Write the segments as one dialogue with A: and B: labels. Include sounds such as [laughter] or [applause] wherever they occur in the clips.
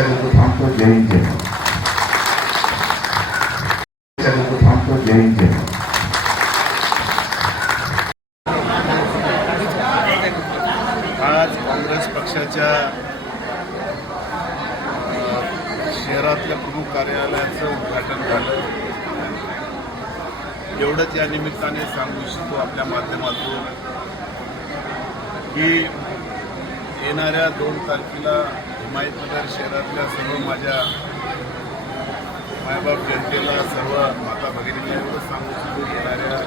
A: त्याच्यानंतर थांबतो जय हिंद जय थांबतो जय हिंद
B: आज काँग्रेस पक्षाच्या शहरातल्या प्रमुख कार्यालयाचं उद्घाटन झालं. एवढंच या निमित्ताने सांगू इच्छितो आपल्या माध्यमातून की येणाऱ्या दोन तारखेला हिमायतनगर शहरातल्या सर्व माझ्या मायबाप जनतेला सर्व माता भगिनीला एवढं सांगू इच्छितो येणाऱ्या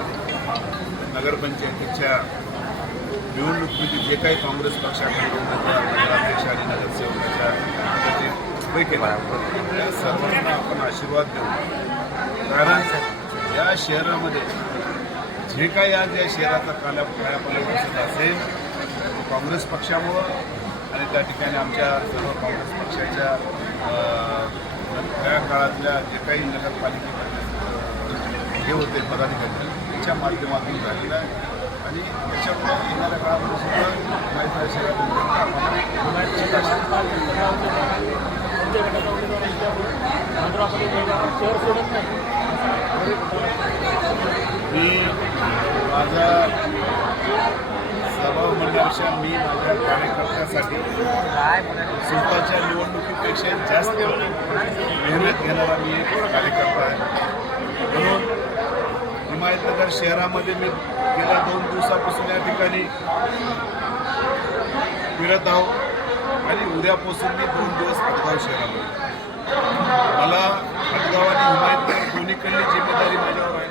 B: नगरपंचायतीच्या निवडणुकीमध्ये जे काही काँग्रेस पक्षाकडे नगराध्यक्ष आणि नगरसेवकाच्या त्याचे उभे केला त्या सर्वांना आपण आशीर्वाद देऊ. कारण या शहरामध्ये जे काही आज या शहराचा काल्या कायापालट असेल काँग्रेस पक्षामुळं आणि त्या ठिकाणी आमच्या सर्व काँग्रेस पक्षाच्या अं, त्या काळातल्या जे काही नगरपालिकेमध्ये हे होते पदाधिकारी त्याच्या माध्यमातून झालेलं आहे. आणि त्याच्यामुळे येणाऱ्या काळामध्ये सुद्धा माहिती आहे शहरात मी माझा स्वभाव मी माझ्या कार्यकर्त्यासाठी स्वतःच्या निवडणुकीपेक्षा जास्त मेहनत घेणारा मी एक कार्यकर्ता आहे. म्हणून हिमायतनगर शहरामध्ये मी गेल्या दोन दिवसापासून या ठिकाणी फिरत आहो आणि उद्यापासून मी दोन दिवस हदगाव शहरामध्ये मला हदगाव आणि हिमायतनगर दोन्हीकडली जिम्मेदारी माझ्यावर आहे.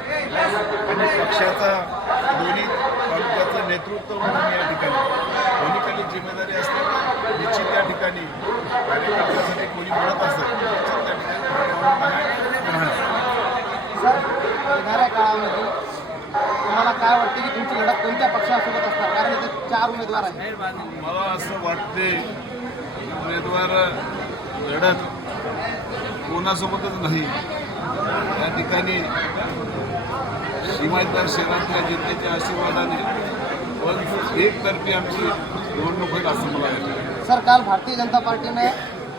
B: आणि पक्षाचा दोन्ही तालुक्याचं नेतृत्व म्हणून मी या ठिकाणी दोन्हीकडली जिम्मेदारी असल्याने निश्चित त्या ठिकाणी कार्यकर्त्यासाठी कोणी म्हणत असेल निश्चित त्या ठिकाणी राहणार. राहणार.
C: सर येणाऱ्या काळामध्ये तुम्हाला काय वाटते की तुमची लढत कोणत्या पक्षासोबत असणार? कारण इथे चार उमेदवार आहेत.
B: मला असं वाटते उमेदवार लढत कोणासोबतच नाही. या ठिकाणी सीमादार शहरातल्या जनतेच्या आशीर्वादाने पण एकतर्फी आमची निवडणूक होईल असं मला
C: सर काल भारतीय जनता पार्टीने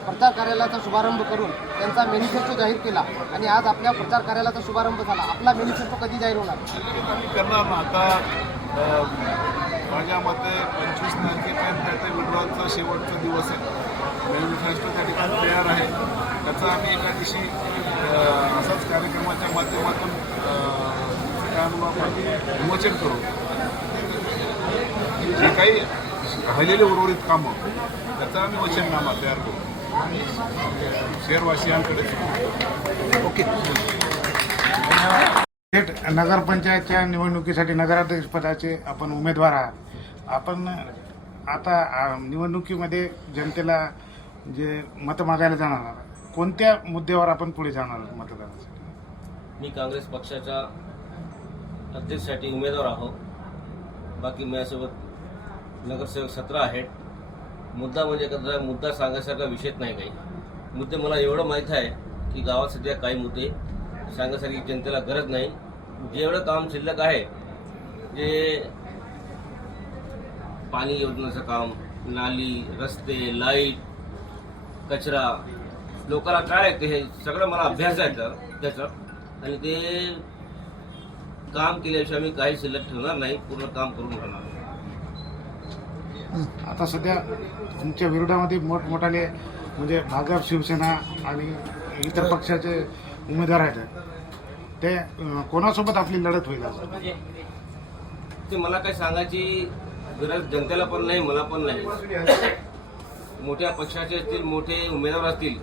C: प्रचार कार्यालयाचा शुभारंभ करून त्यांचा मॅनिफेस्टो जाहीर केला आणि आज आपल्या प्रचार कार्यालयाचा शुभारंभ झाला. आपला मॅनिफेस्टो कधी जाहीर होणार?
B: करणार आता माझ्या मते पंचवीस तारखेपर्यंत ते विड्रॉलचा शेवटचा दिवस आहे. मॅनिफेस्टो त्या ठिकाणी तयार आहे. त्याचा आम्ही एका दिवशी असाच कार्यक्रमाच्या माध्यमातून विमोचन करू. जे काही राहिलेले उर्वरित कामं त्याचा आम्ही वचननामा तयार करू. शहरवासियांकडे.
D: ओके. थेट नगरपंचायतच्या निवडणुकीसाठी नगराध्यक्ष पदाचे आपण उमेदवार आहात. आपण आता निवडणुकीमध्ये जनतेला जे मतं मागायला जाणार आहात, कोणत्या मुद्द्यावर आपण पुढे जाणार आहात मतदानासाठी?
E: मी काँग्रेस पक्षाच्या अध्यक्षसाठी उमेदवार आहो. बाकी माझ्यासोबत नगरसेवक सतरा आहेत. मुद्दा म्हणजे कसं मुद्दा सांगायसारखा विषयच नाही काही. मुद्दे मला एवढं माहीत आहे की गावात सध्या काही मुद्दे सांगण्यासारखी जनतेला गरज नाही. जेवढं काम शिल्लक आहे जे पाणी योजनेचं काम नाली रस्ते लाइट कचरा लोकांना काय ते हे सगळं मला अभ्यास आहे तर त्याचा. आणि ते काम केल्याशिवाय मी काही शिल्लक ठेवणार नाही पूर्ण काम करून राहणार.
D: आता सध्या तुमच्या विरोधामध्ये मोठमोठाले म्हणजे भाजप शिवसेना आणि इतर पक्षाचे उमेदवार आहेत. ते कोणासोबत आपली लढत होईल असं
E: ते मला काही सांगायची गरज जनतेला पण नाही मला पण नाही. मोठ्या पक्षाचे असतील मोठे उमेदवार असतील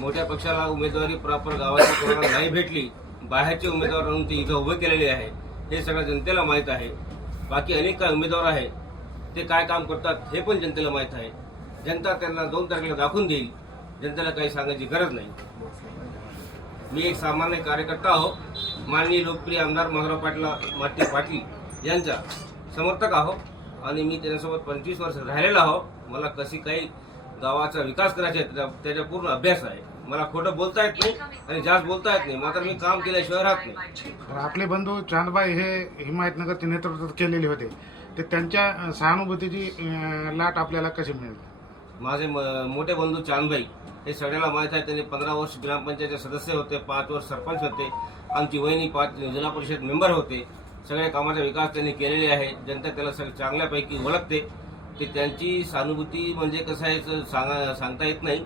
E: मोठ्या पक्षाला उमेदवारी प्रॉपर गावाच्या कोणाला नाही भेटली बाहेरचे उमेदवार म्हणून ते इथं उभे केलेले आहे हे सगळं जनतेला माहीत आहे. बाकी अनेक काय उमेदवार आहे ते काय काम करतात हे पण जनतेला माहीत आहे. जनता त्यांना दोन तारखेला दाखवून देईल. जनतेला काही सांगायची गरज नाही. मी एक सामान्य कार्यकर्ता आहो माननीय लोकप्रिय आमदार मंगराव पाटला माते पाटील यांचा समर्थक आहो आणि मी त्यांच्यासोबत पंचवीस वर्ष राहिलेला आहो मला कशी काही गावाचा विकास करायचा आहे त्याचा पूर्ण अभ्यास आहे. मला खोटं बोलता येत नाही आणि जास्त बोलता येत नाही. मात्र मी काम केल्याशिवाय राहत नाही.
D: तर आपले बंधू चांदबाई हे हिमायतनगरचे नेतृत्व केलेले होते. ते त्यांच्या सहानुभूतीची अं, लाट आपल्याला कशी मिळेल
E: माझे म- मोठे बंधू चांदबाई हे सगळ्याला माहीत आहे. त्यांनी पंधरा वर्ष ग्रामपंचायतचे सदस्य होते पाच वर्ष सरपंच होते. आमची वहिनी पाच जिल्हा परिषद मेंबर होते. सगळे कामाचा विकास त्यांनी केलेले आहे. जनता त्याला सगळं चांगल्यापैकी ओळखते. ते त्यांची सहानुभूती म्हणजे कसं आहे तर सांगा सांगता येत नाही.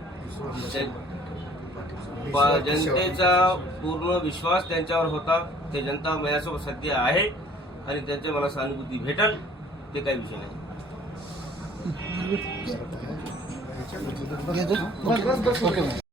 E: जनतेचा पूर्ण विश्वास त्यांच्यावर होता. ते जनता माझ्यासोबत सध्या आहे आणि त्यांच्या मला सहानुभूती भेटल ते काही विषय नाही. [laughs]
C: ओके.